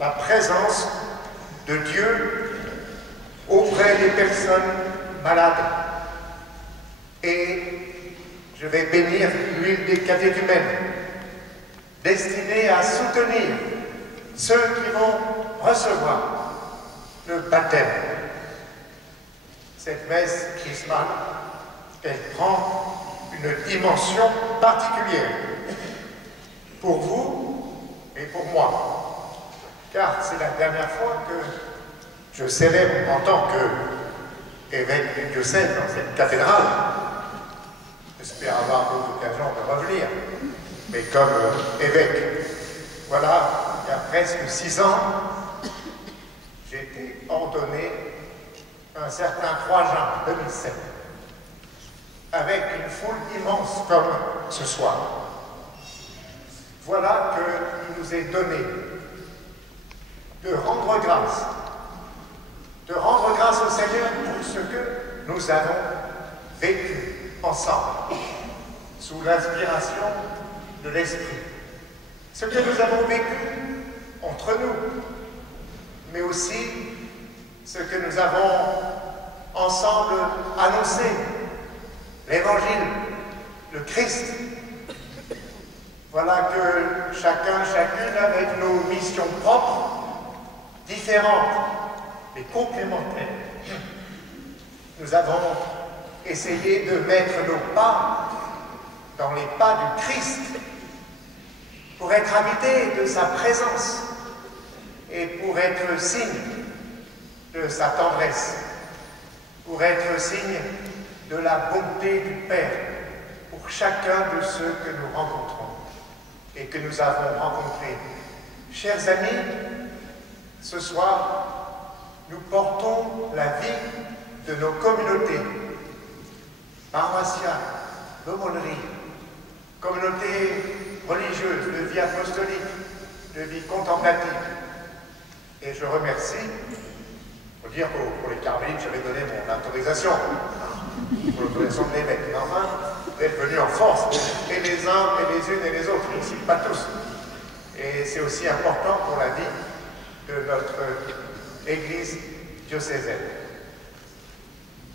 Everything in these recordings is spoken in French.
la présence de Dieu auprès des personnes malades. Et je vais bénir l'huile des catéchumènes, destinée à soutenir ceux qui vont recevoir le baptême. Cette messe chrismale, elle prend une dimension particulière pour vous et pour moi, car c'est la dernière fois que je célèbre en tant qu'évêque du diocèse dans cette cathédrale. J'espère avoir d'autres occasions de revenir, mais comme évêque, voilà, il y a presque 6 ans, j'ai été ordonné un certain 3 juin 2007, avec une foule immense comme ce soir. Voilà qu'il nous est donné de rendre grâce au Seigneur pour ce que nous avons vécu ensemble, sous l'inspiration de l'Esprit. Ce que nous avons vécu entre nous, mais aussi ce que nous avons ensemble annoncé, l'Évangile, le Christ. Voilà que chacun, chacune, avec nos missions propres, différentes, mais complémentaires, nous avons essayé de mettre nos pas dans les pas du Christ pour être habités de sa présence et pour être signe de sa tendresse, pour être signe de la bonté du Père pour chacun de ceux que nous rencontrons et que nous avons rencontrés. Chers amis, ce soir, nous portons la vie de nos communautés, paroissiales, d'aumônerie, communautés religieuses, de vie apostolique, de vie contemplative. Et je remercie, pour dire pour les carmélites, j'avais donné mon autorisation, pour l'autorisation de l'évêque. Mais enfin, vous êtes venus en force, et les uns, et les unes, et les autres, ici, pas tous. Et c'est aussi important pour la vie de notre Église diocésaine.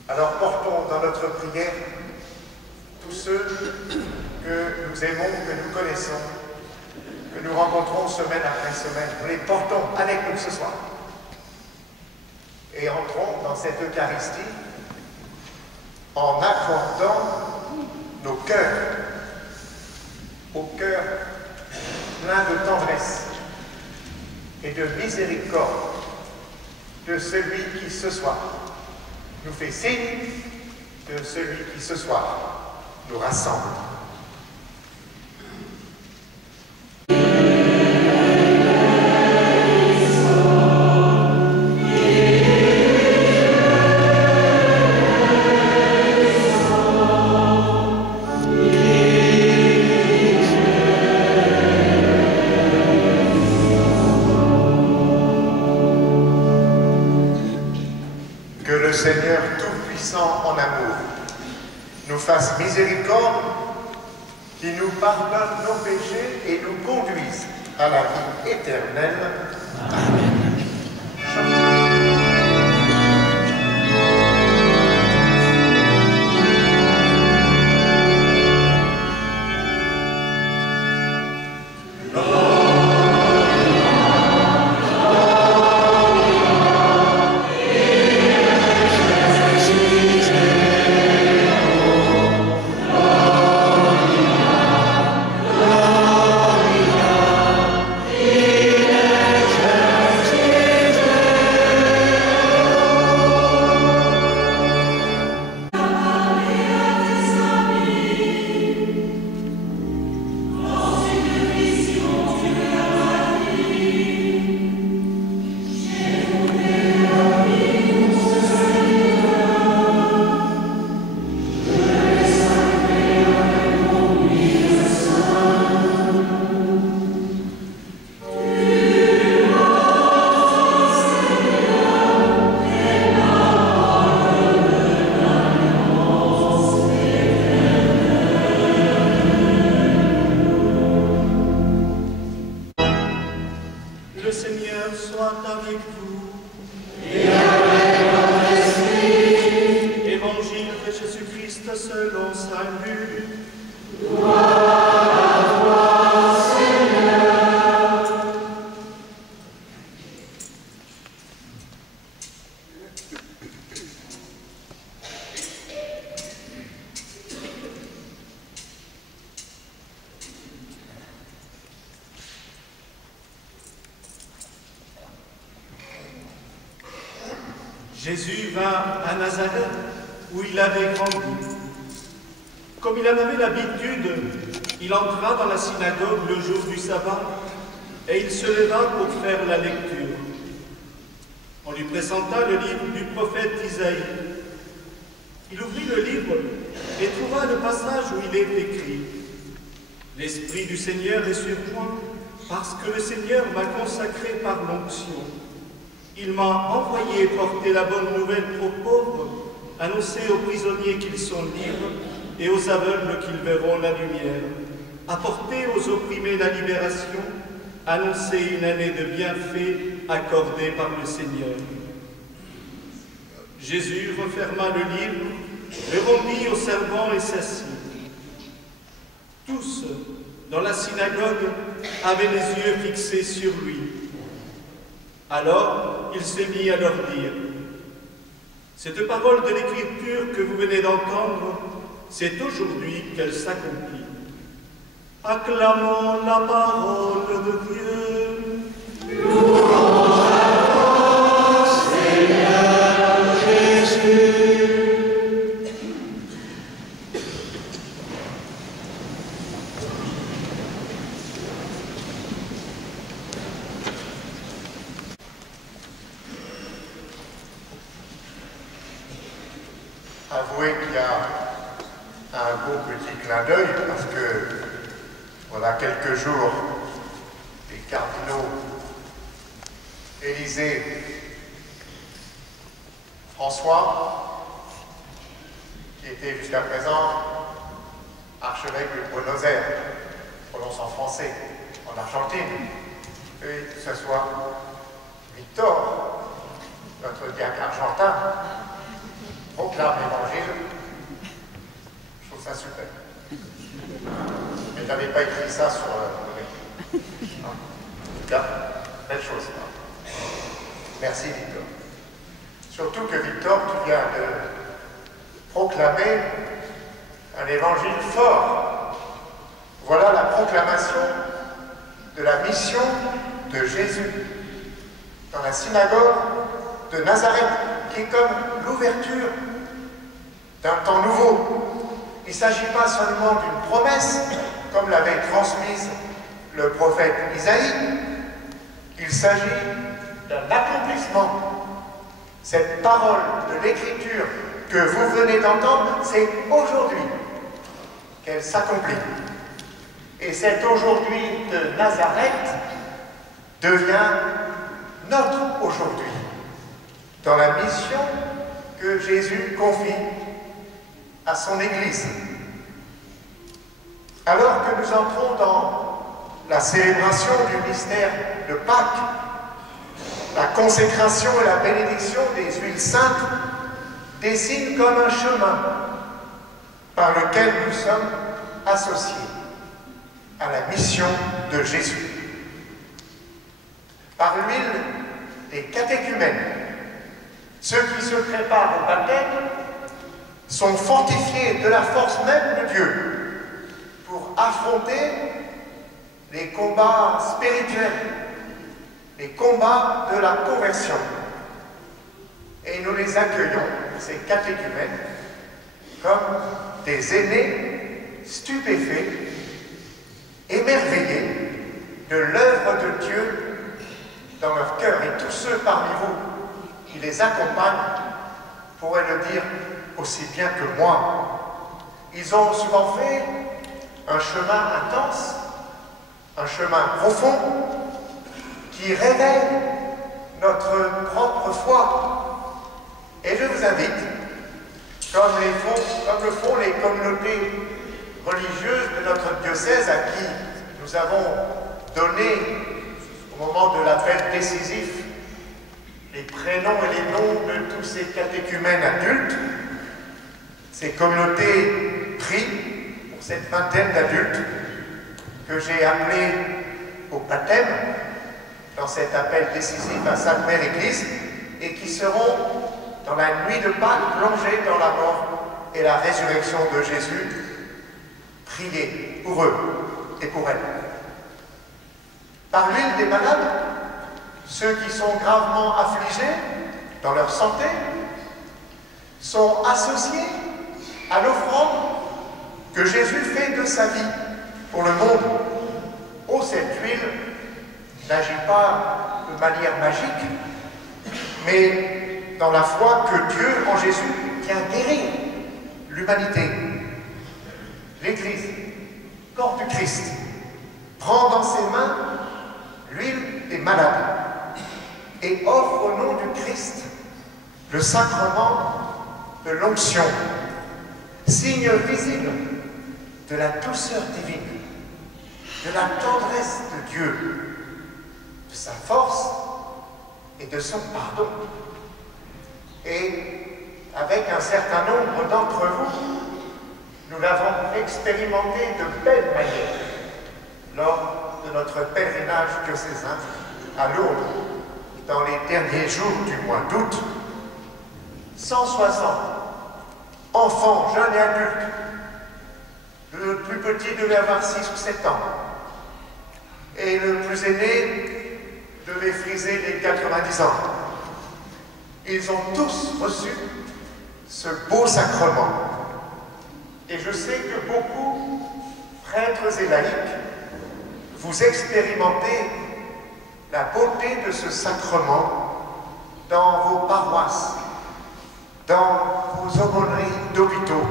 Alors portons dans notre prière tous ceux que nous aimons, que nous connaissons, que nous rencontrons semaine après semaine. Nous les portons avec nous ce soir. Et entrons dans cette Eucharistie en accordant nos cœurs au cœur plein de tendresse et de miséricorde de celui qui ce soir nous fait signe, de celui qui ce soir nous rassemble. Seigneur Tout-Puissant en amour, nous fasse miséricorde, qui nous pardonne nos péchés et nous conduise à la vie éternelle. Amen. Le Seigneur soit avec vous. Et avec votre esprit. Évangile de Jésus-Christ selon saint Luc. Gloire à toi, Seigneur. Jésus vint à Nazareth, où il avait grandi. Comme il en avait l'habitude, il entra dans la synagogue le jour du sabbat, et il se leva pour faire la lecture. On lui présenta le livre du prophète Isaïe. Il ouvrit le livre et trouva le passage où il est écrit « L'Esprit du Seigneur est sur moi, parce que le Seigneur m'a consacré par l'onction. Il m'a envoyé porter la bonne nouvelle aux pauvres, annoncer aux prisonniers qu'ils sont libres et aux aveugles qu'ils verront la lumière, apporter aux opprimés la libération, annoncer une année de bienfaits accordée par le Seigneur. » Jésus referma le livre, le rendit aux servants et s'assit. Tous, dans la synagogue, avaient les yeux fixés sur lui. Alors, il se mit à leur dire « Cette parole de l'Écriture que vous venez d'entendre, c'est aujourd'hui qu'elle s'accomplit. Acclamons la parole de Dieu. » Louange à toi, Seigneur Jésus. Avouez qu'il y a un beau petit clin d'œil parce que voilà quelques jours, les cardinaux Élisée, François, qui était jusqu'à présent archevêque de Buenos Aires, prononce en français, en Argentine, et que ce soit Victor, notre diacre argentin, proclame l'évangile. Je trouve ça super. Mais je n'avais pas écrit ça sur le en tout cas, belle chose. Merci Victor. Surtout que Victor, tu viens de proclamer un évangile fort. Voilà la proclamation de la mission de Jésus dans la synagogue de Nazareth, qui est comme l'ouverture d'un temps nouveau. Il ne s'agit pas seulement d'une promesse, comme l'avait transmise le prophète Isaïe, il s'agit d'un accomplissement. Cette parole de l'Écriture que vous venez d'entendre, c'est aujourd'hui qu'elle s'accomplit. Et cet aujourd'hui de Nazareth devient notre aujourd'hui, dans la mission que Jésus confie à son Église. Alors que nous entrons dans la célébration du mystère de Pâques, la consécration et la bénédiction des huiles saintes dessinent comme un chemin par lequel nous sommes associés à la mission de Jésus. Par l'huile des catéchumènes, ceux qui se préparent au baptême sont fortifiés de la force même de Dieu pour affronter les combats spirituels, les combats de la conversion. Et nous les accueillons, ces catéchumènes, comme des aînés stupéfaits, émerveillés de l'œuvre de Dieu dans leur cœur. Et tous ceux parmi vous qui les accompagnent pourraient le dire aussi bien que moi. Ils ont souvent fait un chemin intense, un chemin profond, qui révèle notre propre foi. Et je vous invite, comme le font les communautés religieuses de notre diocèse à qui nous avons donné au moment de l'appel décisif, les prénoms et les noms de tous ces catéchumènes adultes, ces communautés prient pour cette vingtaine d'adultes que j'ai appelés au baptême dans cet appel décisif à Sainte-Mère Église et qui seront dans la nuit de Pâques plongés dans la mort et la résurrection de Jésus. Priez pour eux et pour elles. Par l'huile des malades, ceux qui sont gravement affligés dans leur santé sont associés à l'offrande que Jésus fait de sa vie pour le monde. Oh, cette huile n'agit pas de manière magique, mais dans la foi que Dieu en Jésus vient guérir l'humanité. L'Église, corps du Christ, prend dans ses mains l'huile des malades et offre au nom du Christ le sacrement de l'onction, signe visible de la douceur divine, de la tendresse de Dieu, de sa force et de son pardon. Et avec un certain nombre d'entre vous, nous l'avons expérimenté de belle manière lors de notre pèlerinage diocésain à Lourdes dans les derniers jours du mois d'août. 160 enfants, jeunes et adultes, le plus petit devait avoir 6 ou 7 ans et le plus aîné devait friser les 90 ans. Ils ont tous reçu ce beau sacrement. Et je sais que beaucoup, prêtres et laïcs, vous expérimentez la beauté de ce sacrement dans vos paroisses, dans vos aumôneries d'hôpitaux.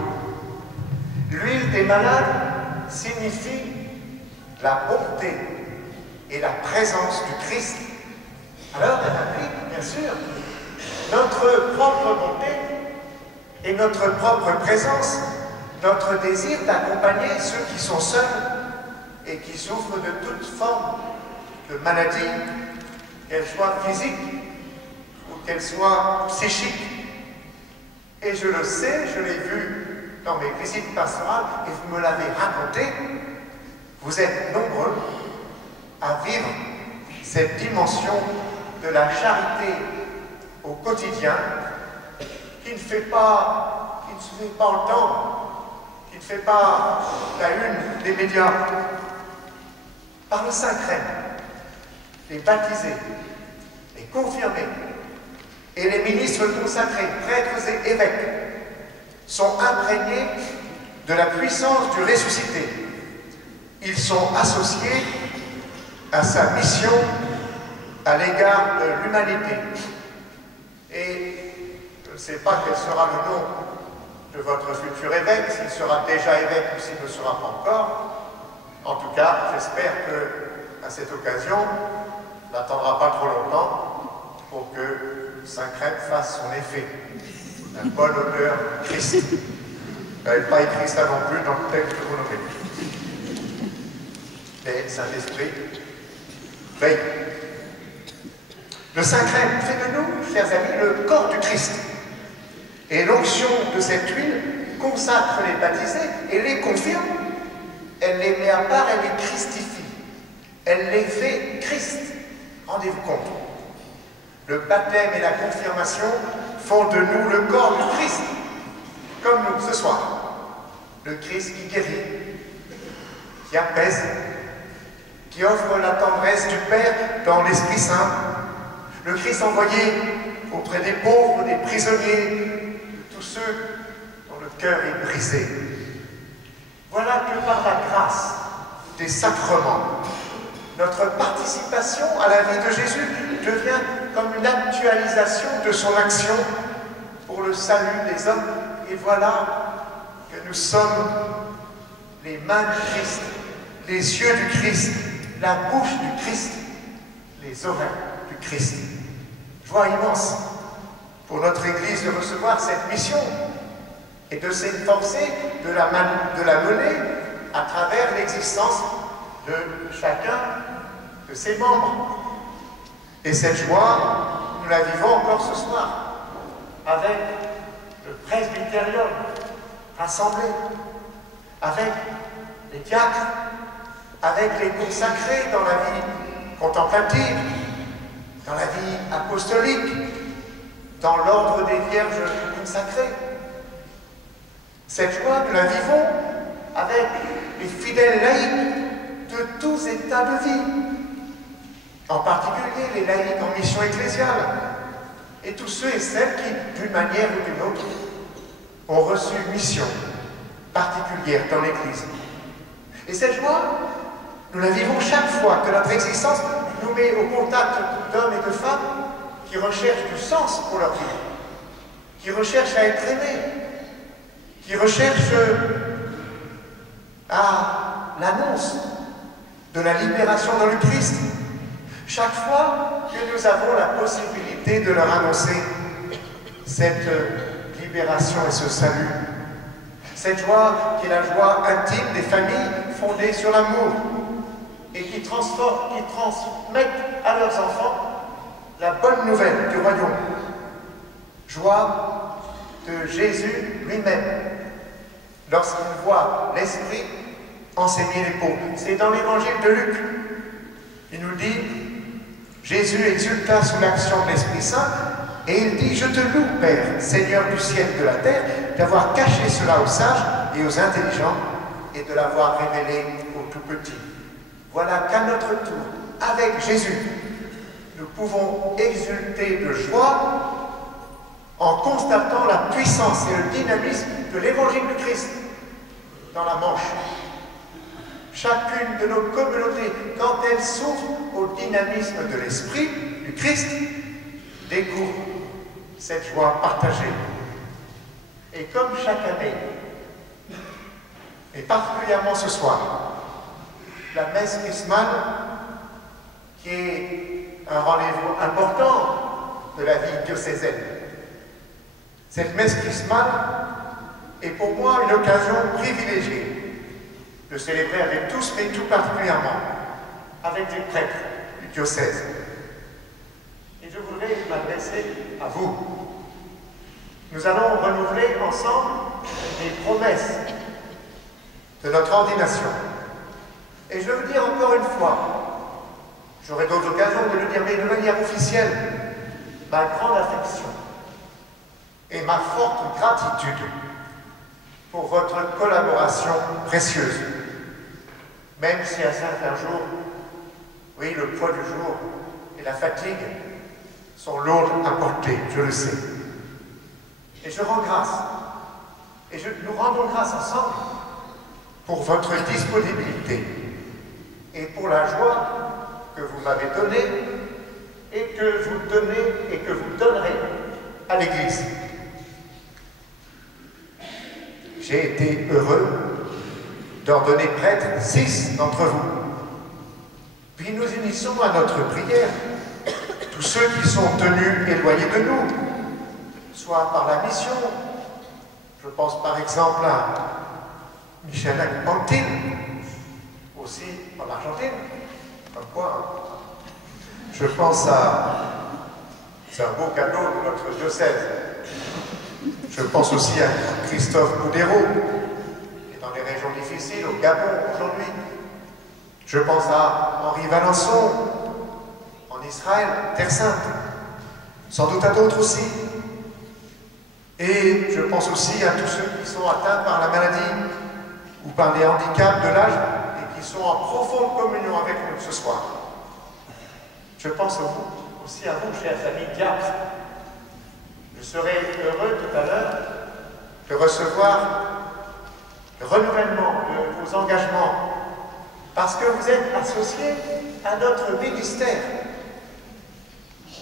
L'huile des malades signifie la bonté et la présence du Christ. Alors elle implique, bien sûr, notre propre bonté et notre propre présence, notre désir d'accompagner ceux qui sont seuls et qui souffrent de toute forme de maladie, qu'elle soit physique ou qu'elle soit psychique. Et je le sais, je l'ai vu dans mes visites pastorales et vous me l'avez raconté, vous êtes nombreux à vivre cette dimension de la charité au quotidien qui ne se fait pas entendre, qui ne fait pas la une des médias. Par le Saint-Crème, les baptisés, les confirmés et les ministres consacrés, prêtres et évêques, sont imprégnés de la puissance du ressuscité. Ils sont associés à sa mission à l'égard de l'humanité. Et je ne sais pas quel sera le nom de votre futur évêque, s'il sera déjà évêque ou s'il ne sera pas encore. En tout cas, j'espère qu'à cette occasion, on n'attendra pas trop longtemps pour que Saint-Crème fasse son effet. La bonne odeur du Christ. Vous n'avez pas écrit ça non plus dans le texte que vous nommez. Mais Saint-Esprit veille. Le Saint-Crème fait de nous, chers amis, le corps du Christ. Et l'onction de cette huile consacre les baptisés et les confirme. Elle les met à part, elle les christifie. Elle les fait Christ. Rendez-vous compte. Le baptême et la confirmation font de nous le corps du Christ. Comme nous, ce soir. Le Christ qui guérit, qui apaise, qui offre la tendresse du Père dans l'Esprit Saint. Le Christ envoyé auprès des pauvres, des prisonniers, de tous ceux dont le cœur est brisé. Voilà que par la grâce des sacrements, notre participation à la vie de Jésus devient comme une actualisation de son action pour le salut des hommes. Et voilà que nous sommes les mains du Christ, les yeux du Christ, la bouche du Christ, les oreilles du Christ. Joie immense pour notre Église de recevoir cette mission et de s'efforcer de la mener à travers l'existence de chacun de ses membres. Et cette joie, nous la vivons encore ce soir, avec le presbytérium rassemblé, avec les diacres, avec les consacrés dans la vie contemplative, dans la vie apostolique, dans l'ordre des vierges consacrées. Cette joie, nous la vivons avec les fidèles laïcs de tous états de vie, en particulier les laïcs en mission ecclésiale, et tous ceux et celles qui, d'une manière ou d'une autre, ont reçu une mission particulière dans l'Église. Et cette joie, nous la vivons chaque fois que notre existence nous met au contact d'hommes et de femmes qui recherchent du sens pour leur vie, qui recherchent à être aimés, qui recherchent à l'annonce de la libération dans le Christ. Chaque fois que nous avons la possibilité de leur annoncer cette libération et ce salut, cette joie qui est la joie intime des familles fondées sur l'amour et qui transmettent à leurs enfants la bonne nouvelle du royaume. Joie de Jésus lui-même lorsqu'il voit l'Esprit enseigner les pauvres. C'est dans l'évangile de Luc. Il nous dit, Jésus exulta sous l'action de l'Esprit Saint et il dit, je te loue, Père, Seigneur du ciel et de la terre, d'avoir caché cela aux sages et aux intelligents et de l'avoir révélé aux tout petits. Voilà qu'à notre tour, avec Jésus, nous pouvons exulter de joie en constatant la puissance et le dynamisme de l'évangile du Christ dans la Manche. Chacune de nos communautés, quand elle s'ouvre au dynamisme de l'Esprit du Christ, découvre cette joie partagée. Et comme chaque année, et particulièrement ce soir, la messe chrismale, qui est un rendez-vous important de la vie diocésaine. Cette messe chrismale est pour moi une occasion privilégiée de célébrer avec tous, mais tout particulièrement avec des prêtres du diocèse. Et je voudrais m'adresser à vous. Nous allons renouveler ensemble les promesses de notre ordination. Et je veux le dire encore une fois, j'aurai d'autres occasions de le dire, mais de manière officielle, ma grande affection et ma forte gratitude pour votre collaboration précieuse. Même si à certains jours, oui, le poids du jour et la fatigue sont lourds à porter, je le sais. Et je rends grâce, et nous rendons grâce ensemble pour votre disponibilité et pour la joie que vous m'avez donnée et que vous donnez et que vous donnerez à l'Église. J'ai été heureux d'ordonner prêtre 6 d'entre vous. Puis nous unissons à notre prière tous ceux qui sont tenus éloignés de nous, soit par la mission, je pense par exemple à Michel Pantin, aussi en Argentine, comme quoi, je pense à, c'est un beau cadeau de notre diocèse, je pense aussi à Christophe Boudérault, qui est dans les régions difficiles, au Gabon aujourd'hui, je pense à Henri Valençon, en Israël, Terre Sainte, sans doute à d'autres aussi. Et je pense aussi à tous ceux qui sont atteints par la maladie ou par les handicaps de l'âge et qui sont en profonde communion avec nous ce soir. Je pense aussi à vous, chers amis diacres. Je serai heureux tout à l'heure de recevoir le renouvellement de vos engagements parce que vous êtes associés à notre ministère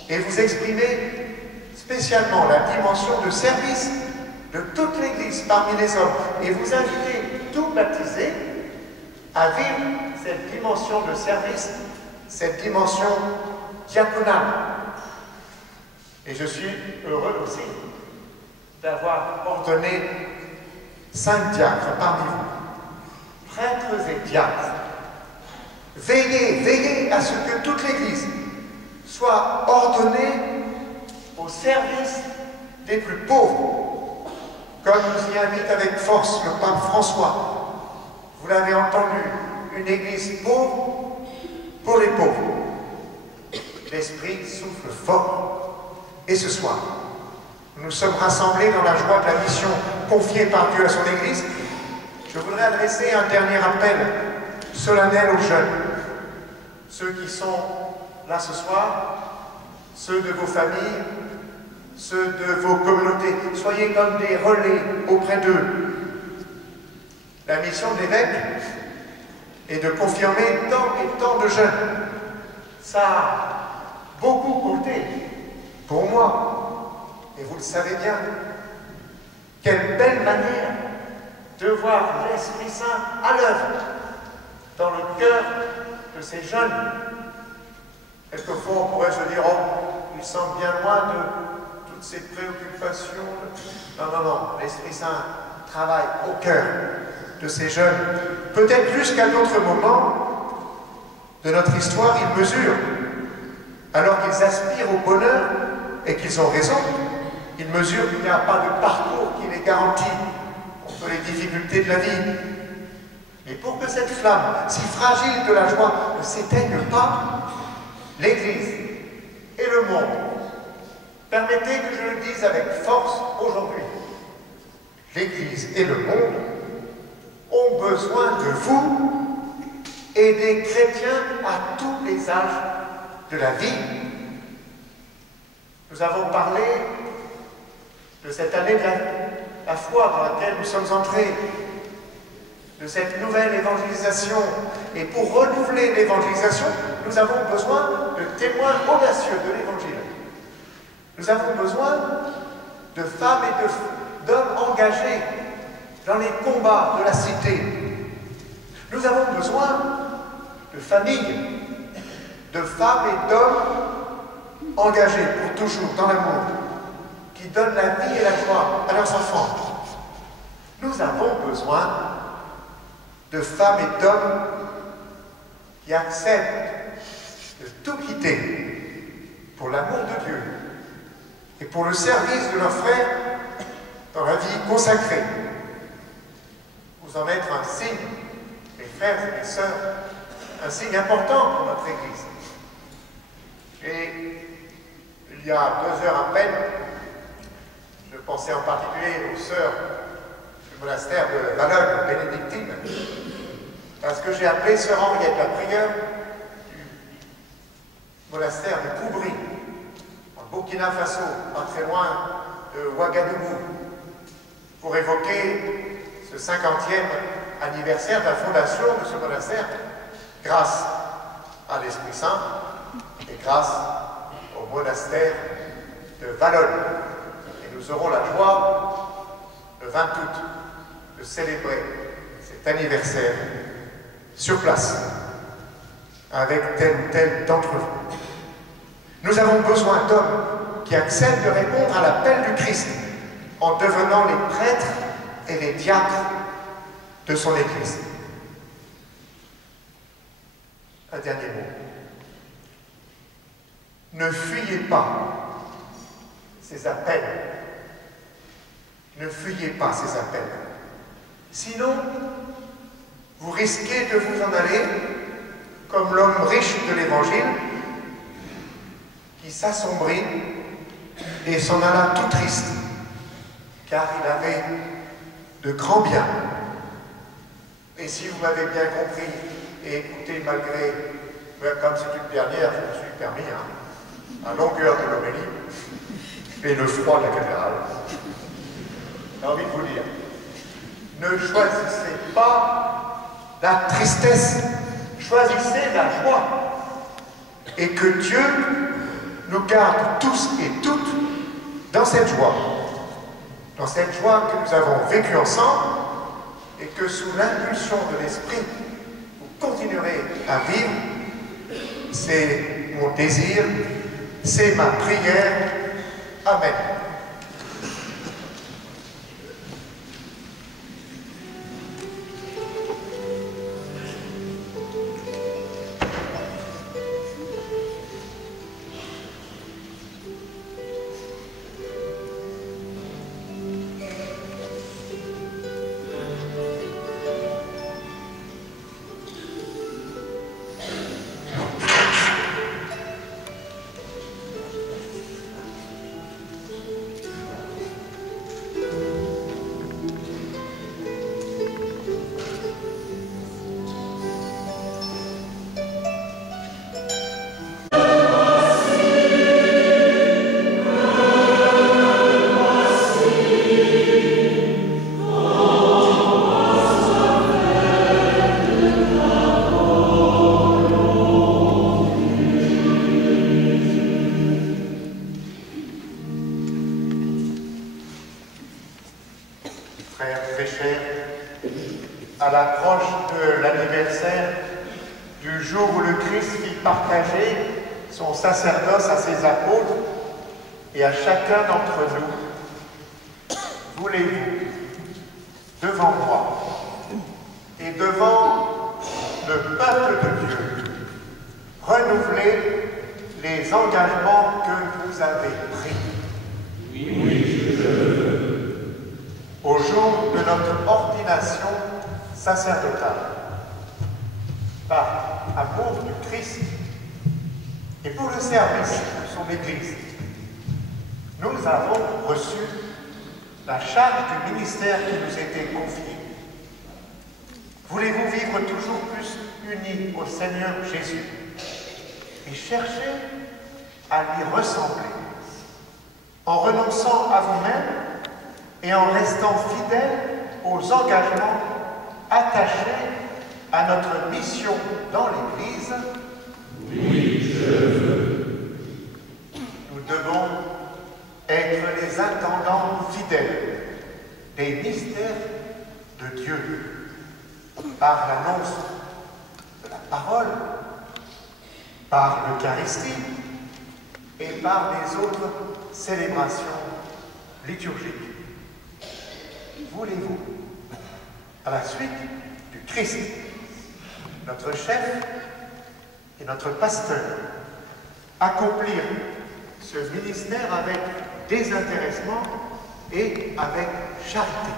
et vous exprimez spécialement la dimension de service de toute l'Église parmi les hommes et vous invitez tout baptisés à vivre cette dimension de service, cette dimension diaconale. Et je suis heureux aussi d'avoir ordonné 5 diacres parmi vous, prêtres et diacres. Veillez à ce que toute l'Église soit ordonné au service des plus pauvres, comme nous y invite avec force le pape François. Vous l'avez entendu, une église pauvre pour les pauvres. L'Esprit souffle fort. Et ce soir, nous sommes rassemblés dans la joie de la mission confiée par Dieu à son Église. Je voudrais adresser un dernier appel solennel aux jeunes, ceux qui sont là ce soir, ceux de vos familles, ceux de vos communautés. Soyez comme des relais auprès d'eux. La mission de l'évêque est de confirmer tant et tant de jeunes. Ça a beaucoup compté pour moi. Et vous le savez bien, quelle belle manière de voir l'Esprit Saint à l'œuvre dans le cœur de ces jeunes. Quelquefois, on pourrait se dire, oh, ils sont bien loin de toutes ces préoccupations. Non, non, non, l'Esprit Saint travaille au cœur de ces jeunes. Peut-être plus qu'à d'autres moments de notre histoire, ils mesurent, alors qu'ils aspirent au bonheur et qu'ils ont raison. Ils mesurent qu'il n'y a pas de parcours qui les garantit contre les difficultés de la vie. Mais pour que cette flamme si fragile de la joie ne s'éteigne pas, l'Église et le monde, permettez que je le dise avec force aujourd'hui, l'Église et le monde ont besoin de vous et des chrétiens à tous les âges de la vie. Nous avons parlé de cette année de la foi dans laquelle nous sommes entrés, de cette nouvelle évangélisation. Et pour renouveler l'évangélisation, nous avons besoin de témoins audacieux de l'Évangile. Nous avons besoin de femmes et d'hommes engagés dans les combats de la cité. Nous avons besoin de familles, de femmes et d'hommes engagés pour toujours dans l'amour, qui donnent la vie et la joie à leurs enfants. Nous avons besoin de femmes et d'hommes qui acceptent de tout quitter pour l'amour de Dieu et pour le service de leurs frères dans la vie consacrée. Vous en êtes un signe, mes frères et mes sœurs, un signe important pour notre Église. Et il y a 2 heures à peine, je pensais en particulier aux sœurs du monastère de Valognes, bénédictines, parce que j'ai appelé sœur Henriette, la prieure du monastère de Koubri, en Burkina Faso, pas très loin de Ouagadougou, pour évoquer ce 50e anniversaire de la fondation de ce monastère, grâce à l'Esprit Saint et grâce au monastère de Valognes. Et nous aurons la joie, le 20 août, de célébrer cet anniversaire sur place, avec tel ou tel d'entre vous. Nous avons besoin d'hommes qui acceptent de répondre à l'appel du Christ en devenant les prêtres et les diacres de son Église. Un dernier mot. Ne fuyez pas ces appels. Ne fuyez pas ces appels. Sinon, vous risquez de vous en aller comme l'homme riche de l'Évangile qui s'assombrit et s'en alla tout triste, car il avait de grands biens. Et si vous m'avez bien compris et écouté malgré, comme c'est une dernière, je me suis permis, à longueur de l'homélie et le froid de la cathédrale, j'ai envie de vous dire, ne choisissez pas la tristesse, choisissez la joie. Et que Dieu nous garde tous et toutes dans cette joie que nous avons vécue ensemble, et que sous l'impulsion de l'Esprit, vous continuerez à vivre. C'est mon désir, c'est ma prière. Amen. à l'approche de l'anniversaire du jour où le Christ fit partager son sacerdoce à ses apôtres et à chacun d'entre nous, voulez-vous, devant moi et devant le peuple de Dieu, renouveler les engagements que vous avez pris? Oui, je veux. Au jour de notre ordination sacerdotale, par amour du Christ et pour le service de son Église, nous avons reçu la charge du ministère qui nous était confié. Voulez-vous vivre toujours plus unis au Seigneur Jésus et chercher à lui ressembler en renonçant à vous-même et en restant fidèle aux engagements attachés à notre mission dans l'Église? Oui, je veux. Nous devons être les intendants fidèles des mystères de Dieu par l'annonce de la parole, par l'Eucharistie et par les autres célébrations liturgiques. Voulez-vous, à la suite du Christ, notre chef et notre pasteur, accomplir ce ministère avec désintéressement et avec charité?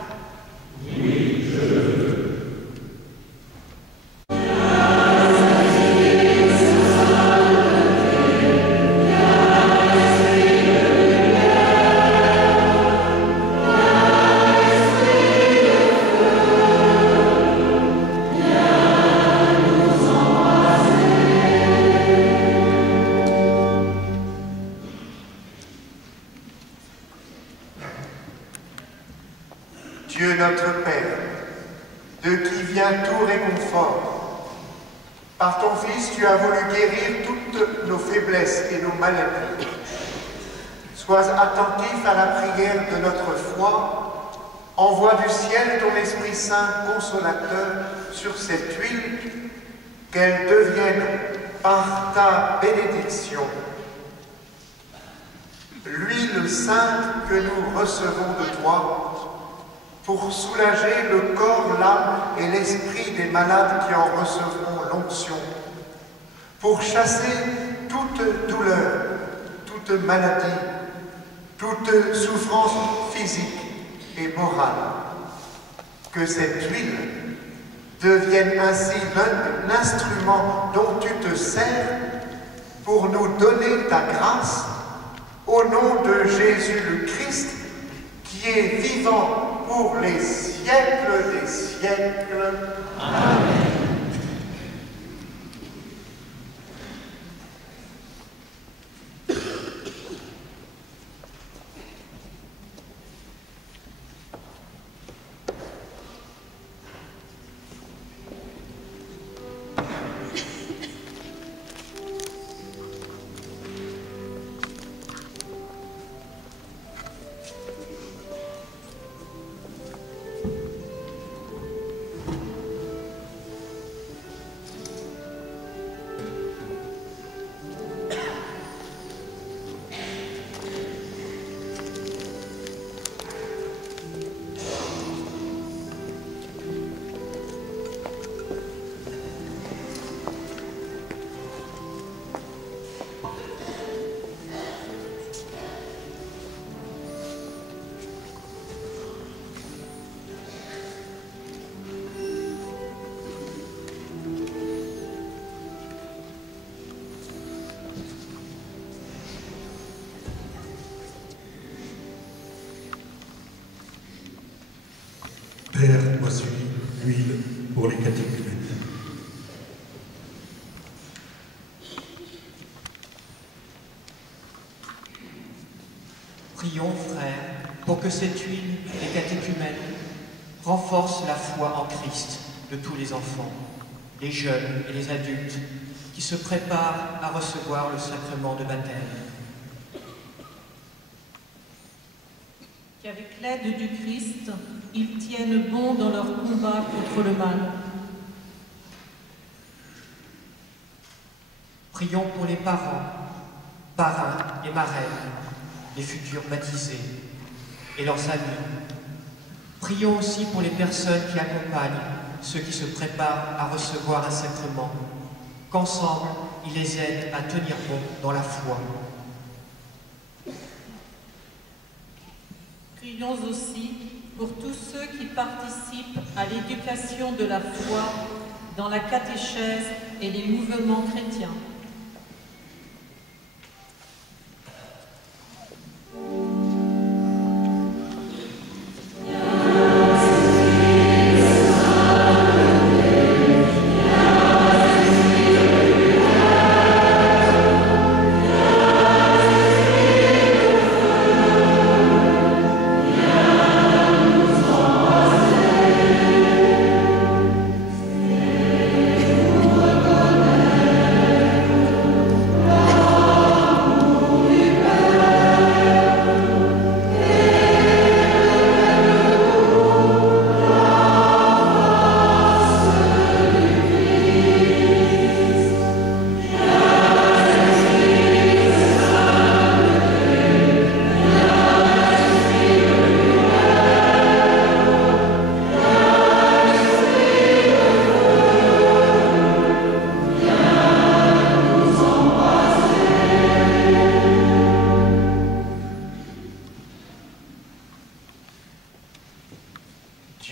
Oui, je veux. Dieu notre Père, de qui vient tout réconfort, par ton Fils, tu as voulu guérir toutes nos faiblesses et nos maladies. Sois attentif à la prière de notre foi, envoie du ciel ton Esprit Saint consolateur sur cette huile, qu'elle devienne par ta bénédiction l'huile sainte que nous recevons de toi, pour soulager le corps, l'âme et l'esprit des malades qui en recevront l'onction, pour chasser toute douleur, toute maladie, toute souffrance physique et morale. Que cette huile devienne ainsi l'instrument dont tu te sers pour nous donner ta grâce, au nom de Jésus le Christ, qui est vivant pour les siècles des siècles. Amen. Père, voici l'huile pour les catéchumènes. Prions, frères, pour que cette huile des catéchumènes renforce la foi en Christ de tous les enfants, les jeunes et les adultes qui se préparent à recevoir le sacrement de baptême. qu'avec l'aide du Christ, ils tiennent bon dans leur combat contre le mal. Prions pour les parents, parrains et marraines, les futurs baptisés et leurs amis. Prions aussi pour les personnes qui accompagnent ceux qui se préparent à recevoir un sacrement, qu'ensemble, ils les aident à tenir bon dans la foi. Prions aussi pour tous ceux qui participent à l'éducation de la foi dans la catéchèse et les mouvements chrétiens.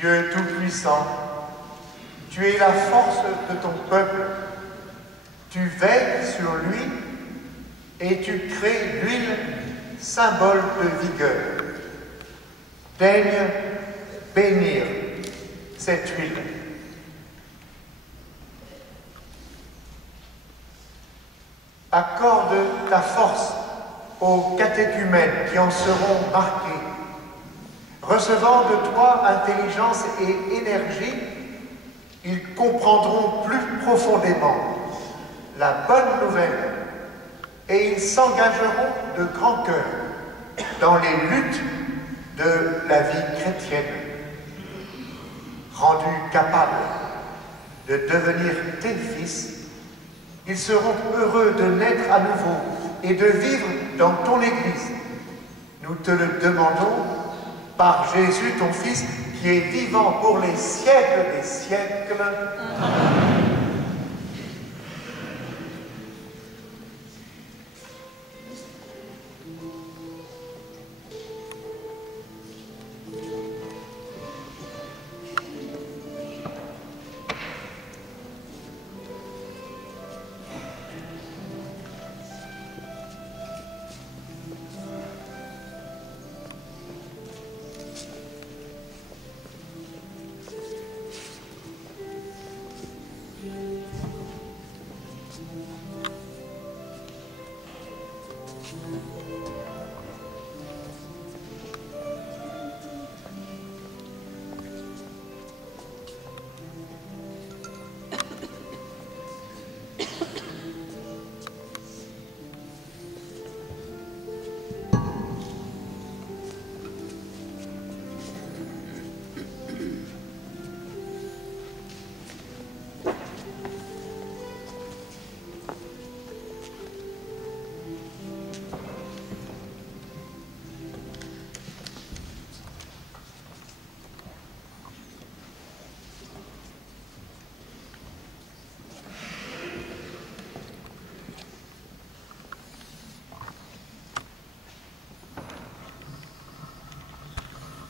Dieu Tout-Puissant, tu es la force de ton peuple, tu veilles sur lui et tu crées l'huile, symbole de vigueur. Daigne bénir cette huile. Accorde ta force aux catéchumènes qui en seront marqués. Recevant de toi intelligence et énergie, ils comprendront plus profondément la bonne nouvelle et ils s'engageront de grand cœur dans les luttes de la vie chrétienne. Rendus capables de devenir tes fils, ils seront heureux de naître à nouveau et de vivre dans ton Église. Nous te le demandons par Jésus, ton Fils, qui est vivant pour les siècles des siècles. Amen.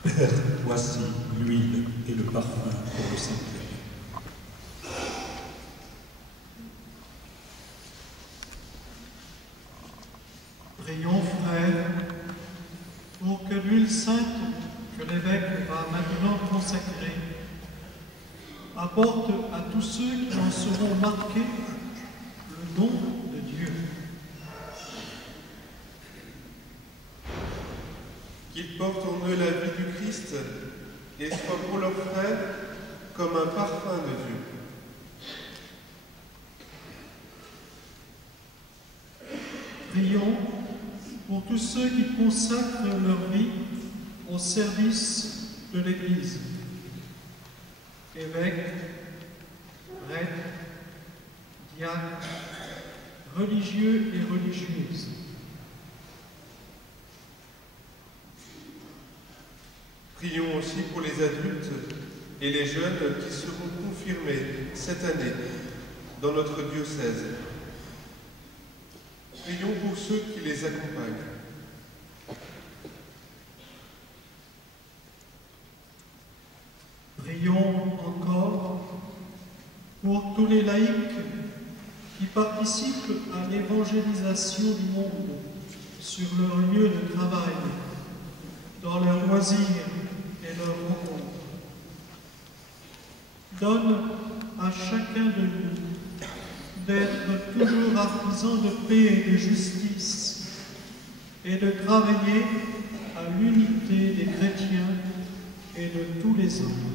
Père, voici l'huile et le parfum pour le sanctuaire. Prions, frères, pour que l'huile sainte que l'évêque va maintenant consacrer apporte à tous ceux qui en seront marqués le nom de Dieu. Qu'ils portent en eux la vie du Christ et soient pour leurs frères comme un parfum de Dieu. Prions pour tous ceux qui consacrent leur vie au service de l'Église. Évêques, prêtres, diacres, religieux et religieuses. Prions aussi pour les adultes et les jeunes qui seront confirmés cette année dans notre diocèse. Prions pour ceux qui les accompagnent. Prions encore pour tous les laïcs qui participent à l'évangélisation du monde sur leur lieu de travail, dans leurs loisirs et leurs rencontres. Donne à chacun de nous d'être toujours artisan de paix et de justice et de travailler à l'unité des chrétiens et de tous les hommes.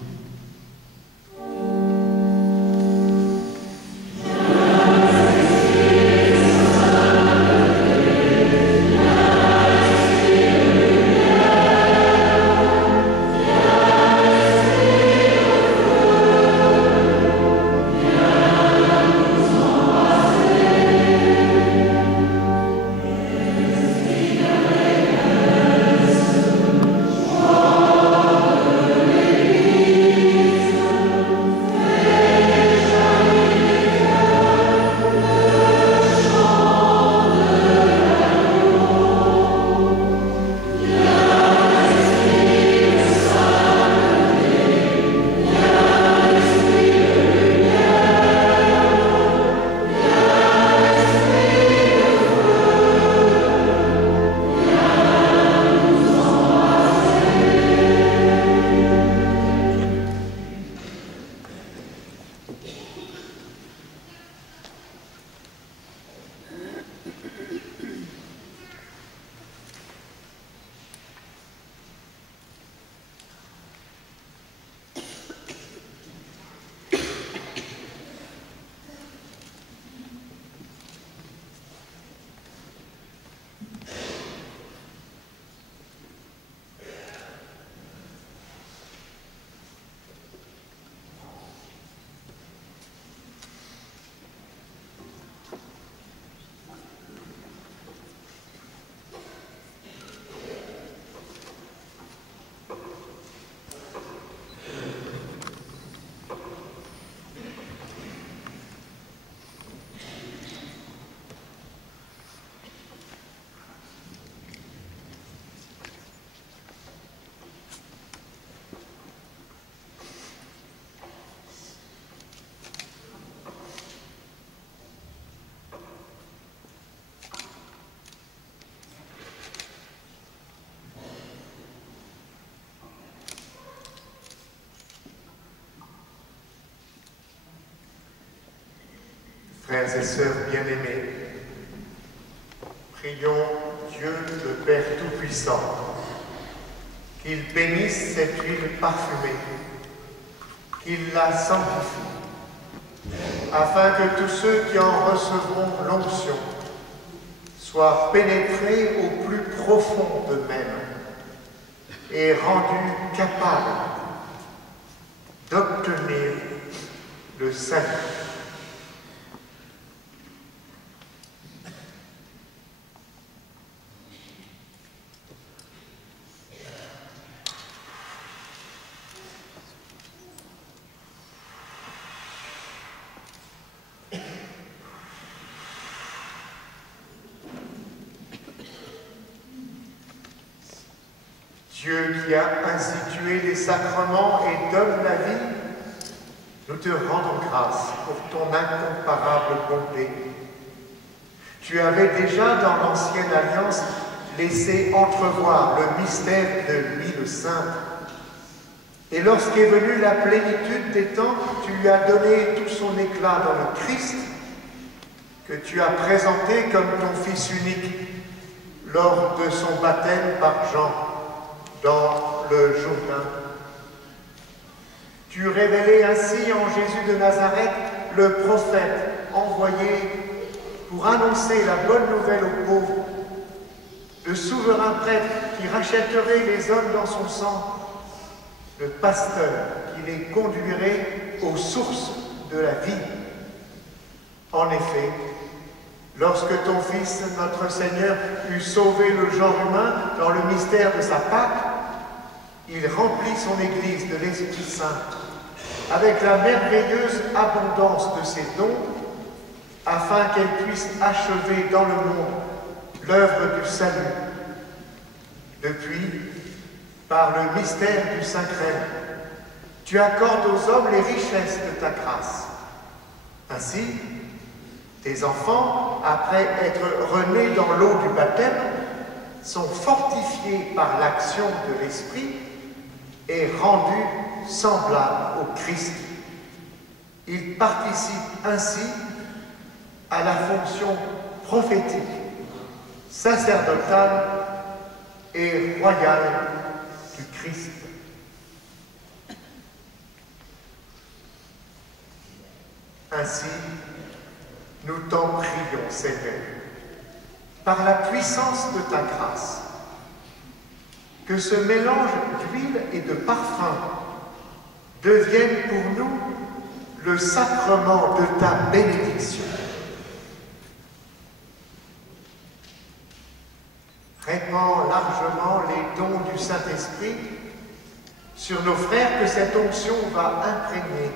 Frères et sœurs bien-aimés, prions Dieu le Père Tout-Puissant, qu'il bénisse cette huile parfumée, qu'il la sanctifie, afin que tous ceux qui en recevront l'onction soient pénétrés au plus profond d'eux-mêmes et rendus capables d'obtenir le salut. Dieu qui a institué les sacrements et donne la vie, nous te rendons grâce pour ton incomparable bonté. Tu avais déjà dans l'Ancienne Alliance laissé entrevoir le mystère de l'huile sainte. Et lorsqu'est venue la plénitude des temps, tu lui as donné tout son éclat dans le Christ, que tu as présenté comme ton Fils unique lors de son baptême par Jean dans le Jourdain. Tu révélais ainsi en Jésus de Nazareth le prophète envoyé pour annoncer la bonne nouvelle aux pauvres le souverain prêtre qui rachèterait les hommes dans son sang, le pasteur qui les conduirait aux sources de la vie. En effet, lorsque ton Fils, notre Seigneur, eut sauvé le genre humain dans le mystère de sa Pâque, il remplit son Église de l'Esprit Saint avec la merveilleuse abondance de ses dons, afin qu'elle puisse achever dans le monde l'œuvre du salut. Depuis, par le mystère du Saint-Crème, tu accordes aux hommes les richesses de ta grâce. Ainsi, tes enfants, après être renés dans l'eau du baptême, sont fortifiés par l'action de l'Esprit et rendus semblables au Christ. Ils participent ainsi à la fonction prophétique, sacerdotale et royale du Christ. Ainsi, nous t'en prions, Seigneur, par la puissance de ta grâce, que ce mélange d'huile et de parfum devienne pour nous le sacrement de ta bénédiction. Répands largement les dons du Saint-Esprit sur nos frères que cette onction va imprégner.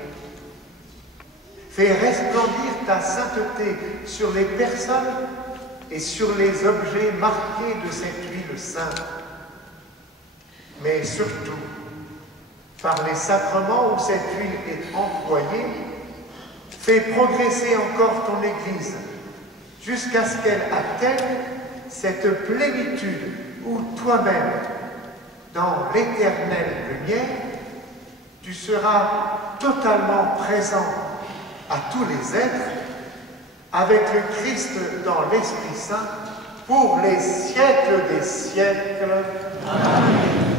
Fais resplendir ta sainteté sur les personnes et sur les objets marqués de cette huile sainte. Mais surtout, par les sacrements où cette huile est employée, fais progresser encore ton Église jusqu'à ce qu'elle atteigne cette plénitude où toi-même, dans l'éternelle lumière, tu seras totalement présent à tous les êtres, avec le Christ dans l'Esprit Saint, pour les siècles des siècles. Amen.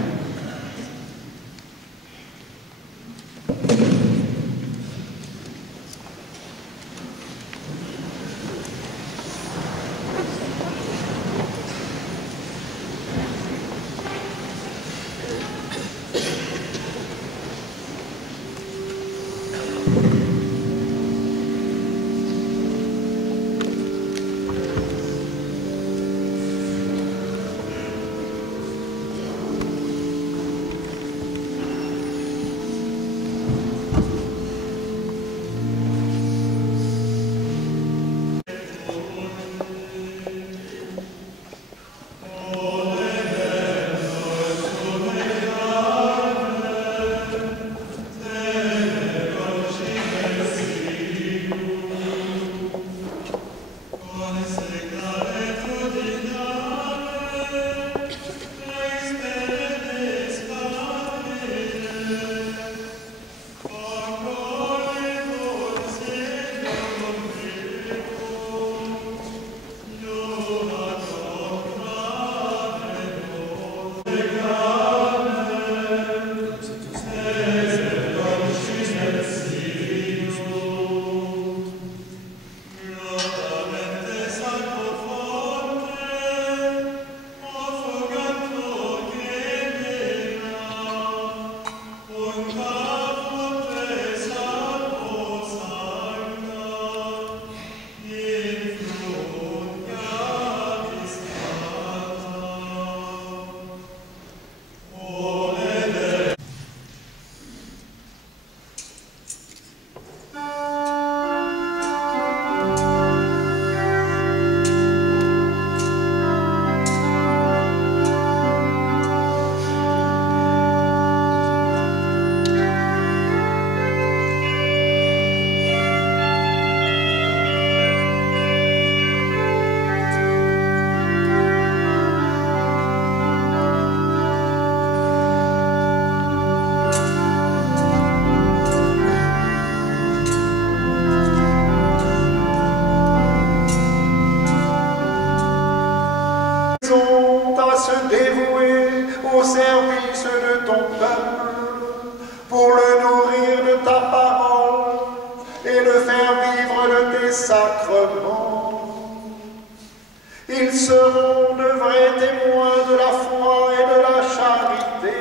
ils seront de vrais témoins de la foi et de la charité,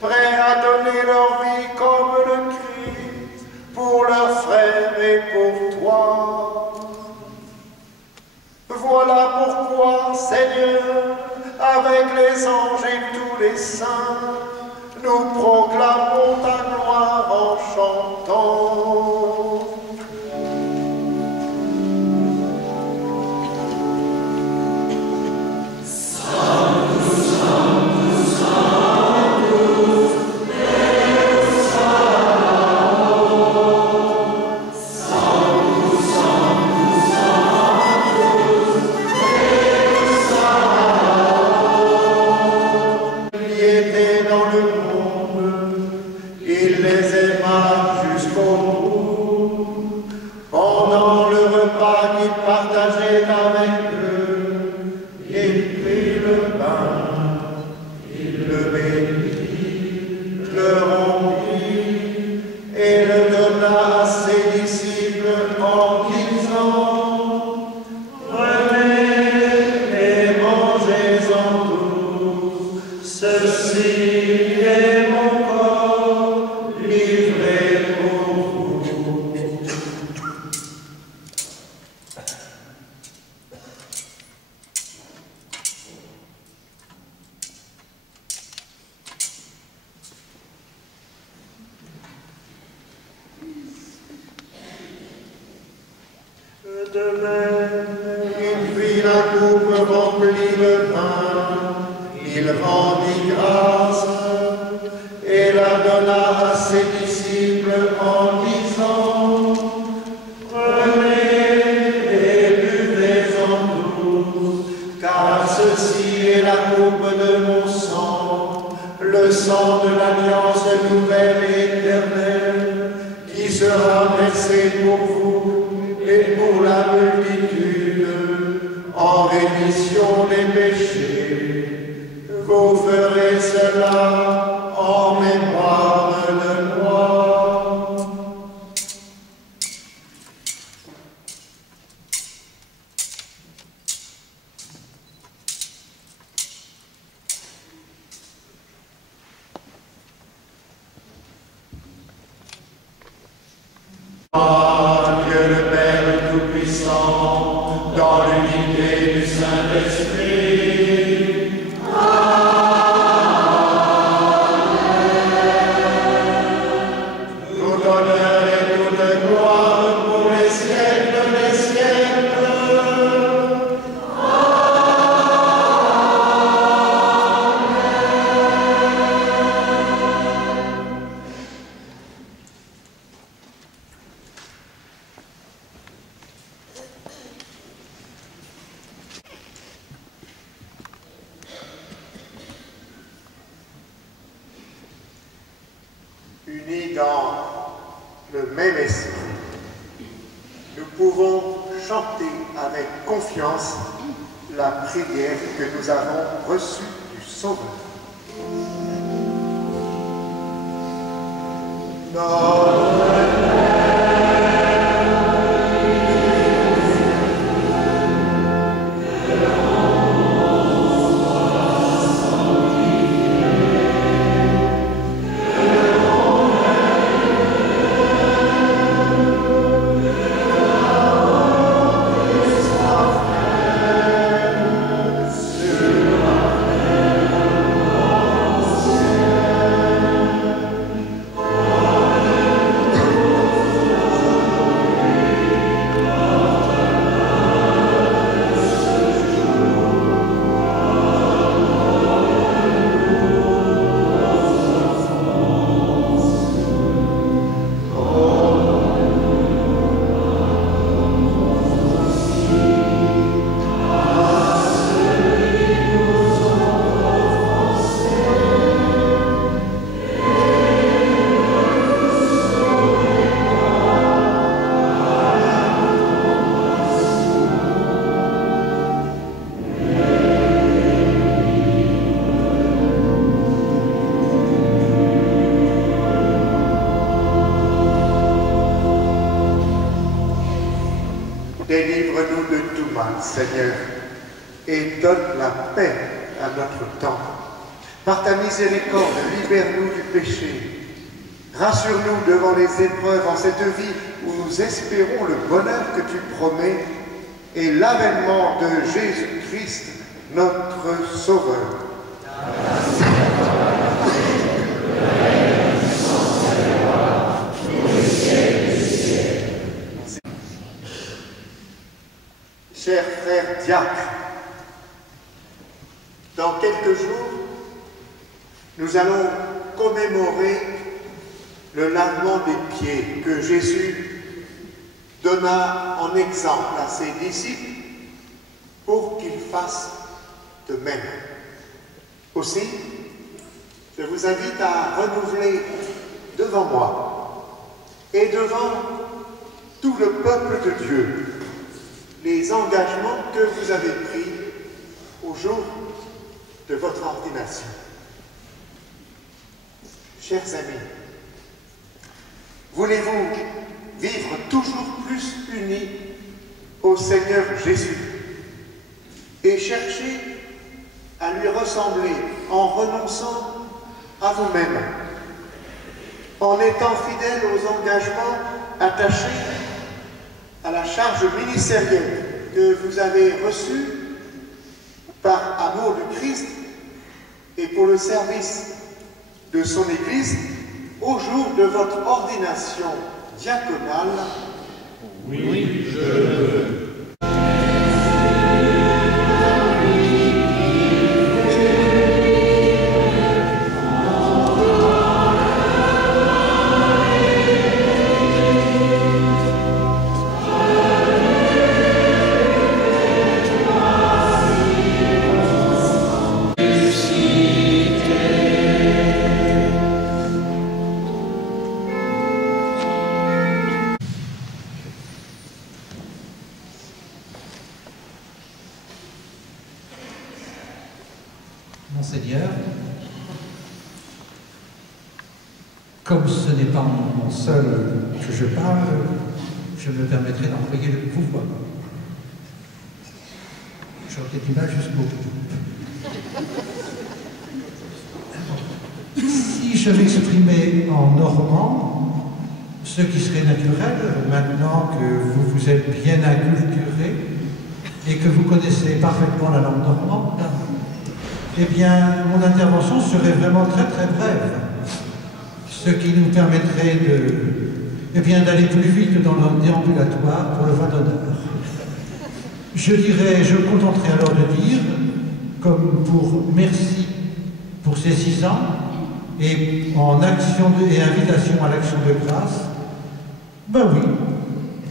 prêts à donner leur vie comme le Christ pour leurs frères et pour toi. Voilà pourquoi, Seigneur, avec les anges et tous les saints, nous proclamons ta gloire en chantant. Dieu le Père Tout-Puissant, dans l'unité du Saint-Esprit. Tout honneur et toute gloire pour les siècles des siècles. Unis dans le même esprit, nous pouvons chanter avec confiance la prière que nous avons reçue du Sauveur. Délivre-nous de tout mal, Seigneur, et donne la paix à notre temps. Par ta miséricorde, libère-nous du péché. Rassure-nous devant les épreuves en cette vie où nous espérons le bonheur que tu promets et l'avènement de Jésus-Christ, notre Sauveur. Chers frères diacres, dans quelques jours, nous allons commémorer le lavement des pieds que Jésus donna en exemple à ses disciples pour qu'ils fassent de même. Aussi, je vous invite à renouveler devant moi et devant tout le peuple de Dieu les engagements que vous avez pris au jour de votre ordination. Chers amis, voulez-vous vivre toujours plus unis au Seigneur Jésus et chercher à lui ressembler en renonçant à vous-même, en étant fidèles aux engagements attachés à la charge ministérielle que vous avez reçue par amour du Christ et pour le service de son Église au jour de votre ordination diaconale? Oui, je veux. Monseigneur, comme ce n'est pas mon seul que je parle, je me permettrai d'employer le pouvoir. J'aurais peut-être du mal jusqu'au bout. Si je m'exprimais en normand, ce qui serait naturel, maintenant que vous vous êtes bien inculturé et que vous connaissez parfaitement la langue normande, eh bien, mon intervention serait vraiment très très brève, ce qui nous permettrait d'aller plus vite dans le déambulatoire pour le vin d'honneur. Je me contenterai alors de dire, comme pour merci pour ces 6 ans, et en action et invitation à l'action de grâce, ben oui,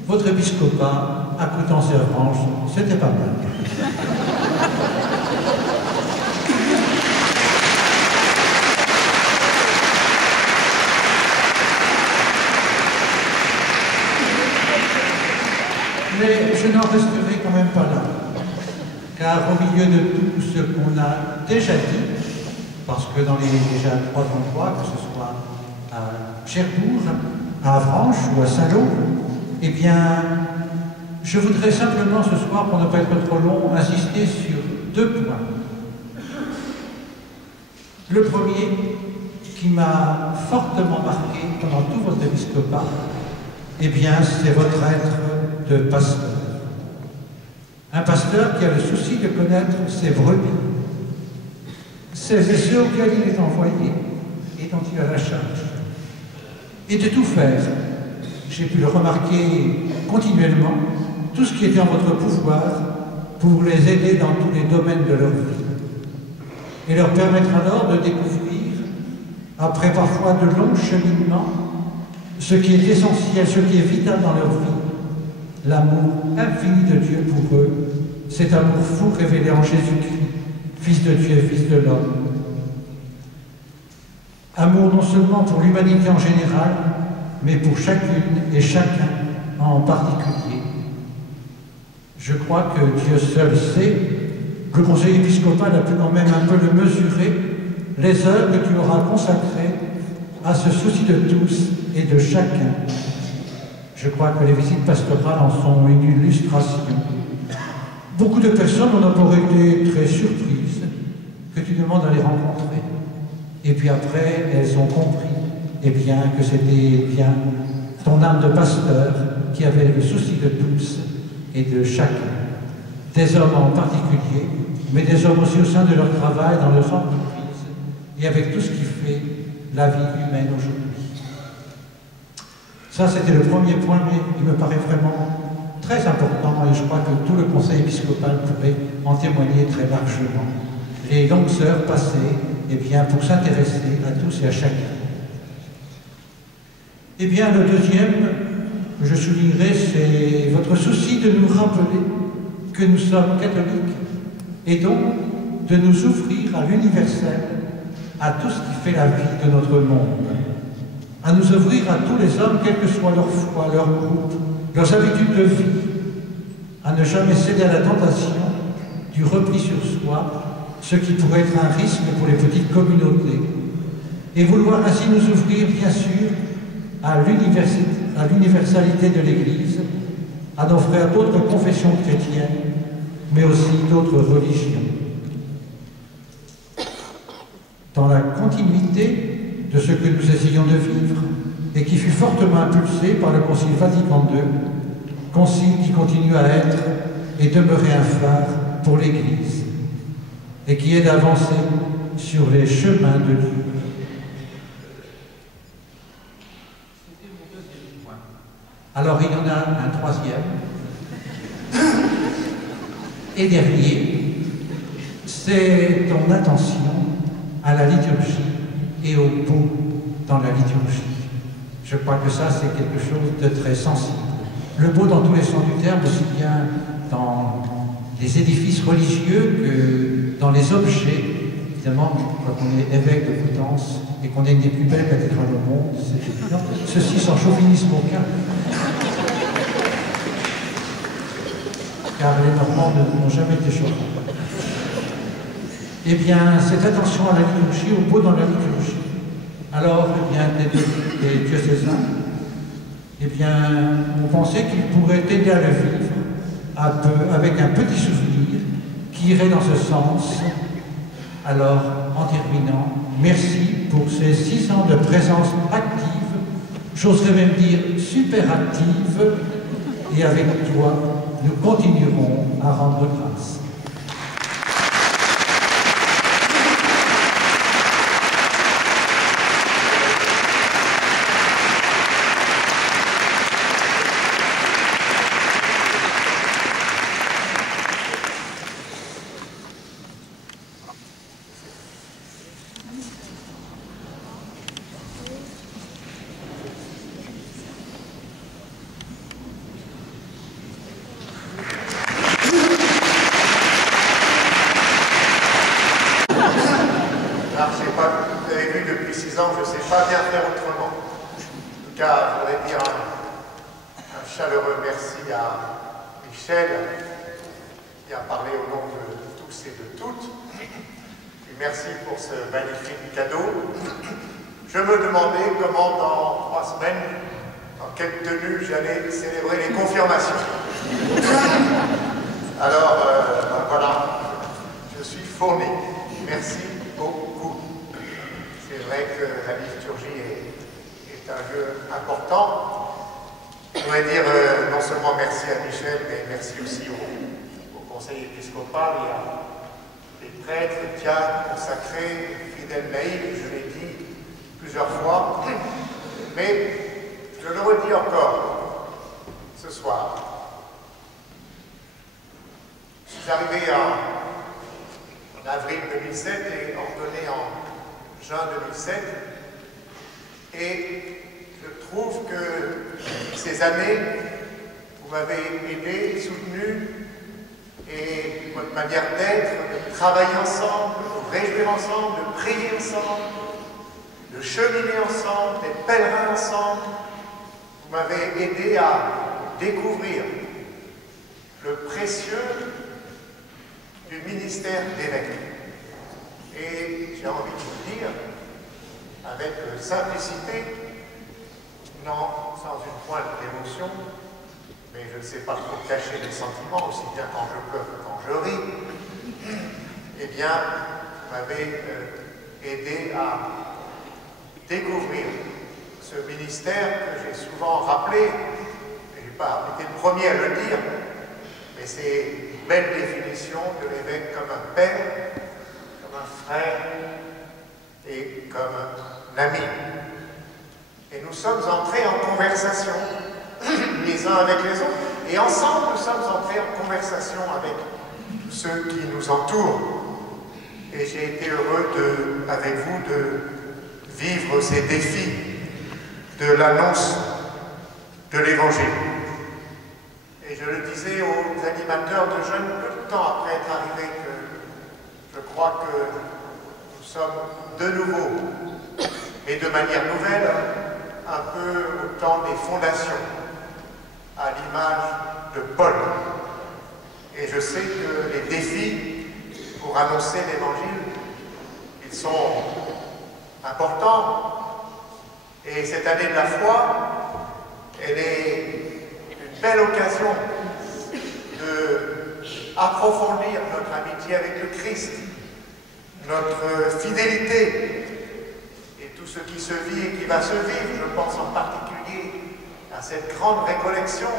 votre épiscopat à Coutances-et-Avranches, c'était pas mal. Mais je n'en resterai quand même pas là, car au milieu de tout ce qu'on a déjà dit, parce que dans les déjà 3 endroits, que ce soit à Cherbourg, à Avranches ou à Saint-Lô, eh bien, je voudrais simplement ce soir, pour ne pas être trop long, insister sur 2 points. Le premier, qui m'a fortement marqué pendant tout votre épiscopat, eh bien, c'est votre être de pasteur. Un pasteur qui a le souci de connaître ses brebis, celles et ceux auxquels il est envoyé et dont il a la charge. Et de tout faire. J'ai pu le remarquer continuellement, tout ce qui était en votre pouvoir pour les aider dans tous les domaines de leur vie. Et leur permettre alors de découvrir, après parfois de longs cheminements, ce qui est essentiel, ce qui est vital dans leur vie, l'amour infini de Dieu pour eux, cet amour fou révélé en Jésus-Christ, Fils de Dieu et Fils de l'homme. Amour non seulement pour l'humanité en général, mais pour chacune et chacun en particulier. Je crois que Dieu seul sait, le conseil épiscopal a pu quand même un peu le mesurer, les heures que tu auras consacrées à ce souci de tous et de chacun. Je crois que les visites pastorales en sont une illustration. beaucoup de personnes ont d'abord été très surprises que tu demandes à les rencontrer. Et puis après, elles ont compris que c'était bien ton âme de pasteur qui avait le souci de tous et de chacun. Des hommes en particulier, mais des hommes aussi au sein de leur travail, dans leurs entreprises, et avec tout ce qui fait la vie humaine aujourd'hui. Ça, c'était le premier point, mais il me paraît vraiment très important, et je crois que tout le conseil épiscopal pourrait en témoigner très largement. Les longues heures passées, pour s'intéresser à tous et à chacun. Le deuxième que je soulignerai, c'est votre souci de nous rappeler que nous sommes catholiques, et donc de nous ouvrir à l'universel, à tout ce qui fait la vie de notre monde, à nous ouvrir à tous les hommes, quelle que soit leur foi, leur groupe, leurs habitudes de vie, à ne jamais céder à la tentation du repli sur soi, ce qui pourrait être un risque pour les petites communautés, et vouloir ainsi nous ouvrir, bien sûr, à l'universalité de l'Église, à nos frères d'autres confessions chrétiennes, mais aussi d'autres religions. Dans la continuité de ce que nous essayons de vivre, et qui fut fortement impulsé par le Concile Vatican II, concile qui continue à être et demeurer un phare pour l'Église, et qui aide à avancer sur les chemins de Dieu. C'était mon deuxième point. Alors il y en a un troisième. Et dernier, c'est ton attention à la liturgie et au beau dans la liturgie. Je crois que ça, c'est quelque chose de très sensible. Le beau dans tous les sens du terme, aussi bien dans les édifices religieux que dans les objets. Évidemment, quand on est évêque de Coutances et qu'on est une des plus belles cathédrales au monde, c'est évident. Ceci sans chauvinisme aucun. Car les Normands n'ont jamais été choqués. Cette attention à la liturgie, au beau dans la liturgie. Alors, des diocésains, on pensait qu'ils pourraient aider à le vivre avec un petit souvenir qui irait dans ce sens. Alors, en terminant, merci pour ces 6 ans de présence active, j'oserais même dire super active, et avec toi, nous continuerons à rendre grâce. Découvrir le précieux du ministère d'évêque. Et j'ai envie de vous dire, avec simplicité, non sans une pointe d'émotion, mais je ne sais pas trop cacher mes sentiments, aussi bien quand je pleure que quand je ris, eh bien, vous m'avez aidé à découvrir ce ministère que j'ai souvent rappelé. Je n'ai pas été le premier à le dire, mais c'est une belle définition de l'évêque comme un père, comme un frère et comme un ami. Et nous sommes entrés en conversation les uns avec les autres, et ensemble nous sommes entrés en conversation avec ceux qui nous entourent. Et j'ai été heureux avec vous de vivre ces défis de l'annonce de l'Évangile. Et je le disais aux animateurs de jeunes peu de temps après être arrivé que je crois que nous sommes de nouveau, et de manière nouvelle, un peu au temps des fondations, à l'image de Paul. Et je sais que les défis pour annoncer l'Évangile, ils sont importants. Et cette année de la foi, elle est une belle occasion d'approfondir notre amitié avec le Christ, notre fidélité, et tout ce qui se vit et qui va se vivre. Je pense en particulier à cette grande récollection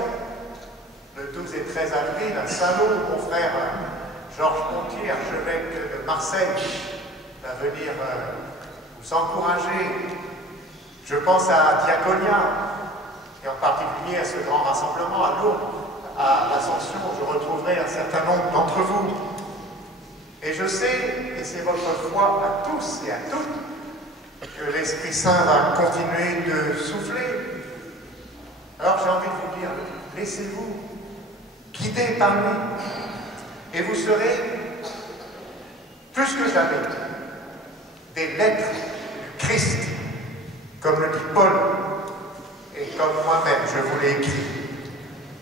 le 12 et 13 avril à Saint-Lô, où mon frère Georges Pontier, archevêque de Marseille, va venir nous encourager. Je pense à Diaconia, et en particulier à ce grand rassemblement à Lourdes, à l'Ascension, où je retrouverai un certain nombre d'entre vous. Et je sais, et c'est votre foi à tous et à toutes, que l'Esprit Saint va continuer de souffler. Alors j'ai envie de vous dire, laissez-vous guider par lui, et vous serez, plus que jamais, des lettres du Christ, comme le dit Paul, et comme moi-même je vous l'ai écrit.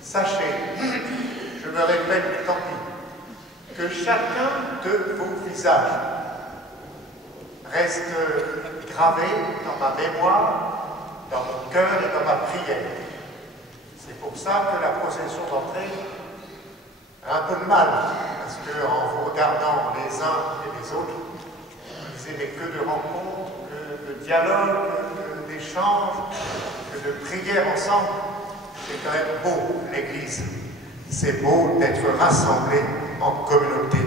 Sachez, je me répète, mais tant pis, que chacun de vos visages reste gravé dans ma mémoire, dans mon cœur et dans ma prière. C'est pour ça que la procession d'entrée a un peu de mal, parce qu'en vous regardant les uns et les autres, vous disiez mais que de rencontres, que de dialogues, que d'échanges, que de prières ensemble. C'est quand même beau, l'Église. C'est beau d'être rassemblés en communauté.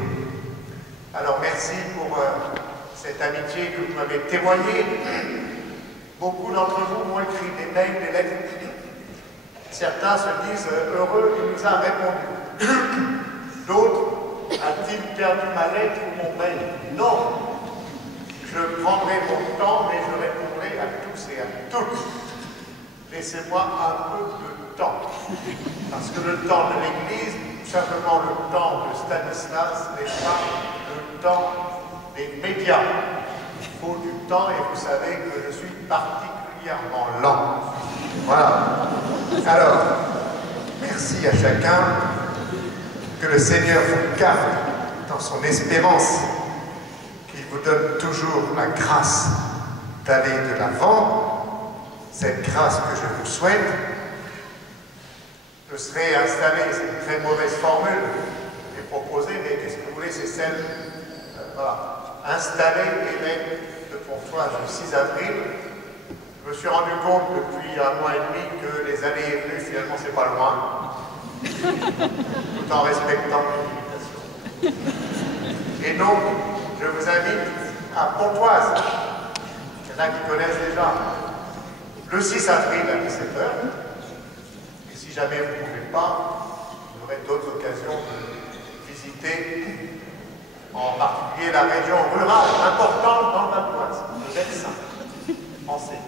Alors merci pour cette amitié que vous m'avez témoignée. Beaucoup d'entre vous m'ont écrit des mails, des lettres. Certains se disent heureux, il nous a répondu. D'autres, a-t-il perdu ma lettre ou mon mail? Non. Je prendrai mon temps, mais je répondrai à tous et à toutes. Laissez-moi un peu de temps. Parce que le temps de l'Église, tout simplement le temps de Stanislas, n'est pas le temps des médias. Il faut du temps, et vous savez que je suis particulièrement lent. Voilà. Alors, merci à chacun. Que le Seigneur vous garde dans son espérance, qu'il vous donne toujours la grâce d'aller de l'avant, cette grâce que je vous souhaite. Je serai installé, c'est une très mauvaise formule qui est proposée, mais qu'est-ce que vous voulez, c'est celle, voilà, installé évêque de Pontoise le 6 avril. Je me suis rendu compte depuis un mois et demi que les années et venues, finalement, c'est pas loin. Tout en respectant les limitations. Et donc, je vous invite à Pontoise. Il y en a qui connaissent déjà. Le 6 avril à 17h. Et si jamais vous ne pouvez pas, vous aurez d'autres occasions de visiter, en particulier la région rurale importante dans le Val d'Oise, le Vexin français.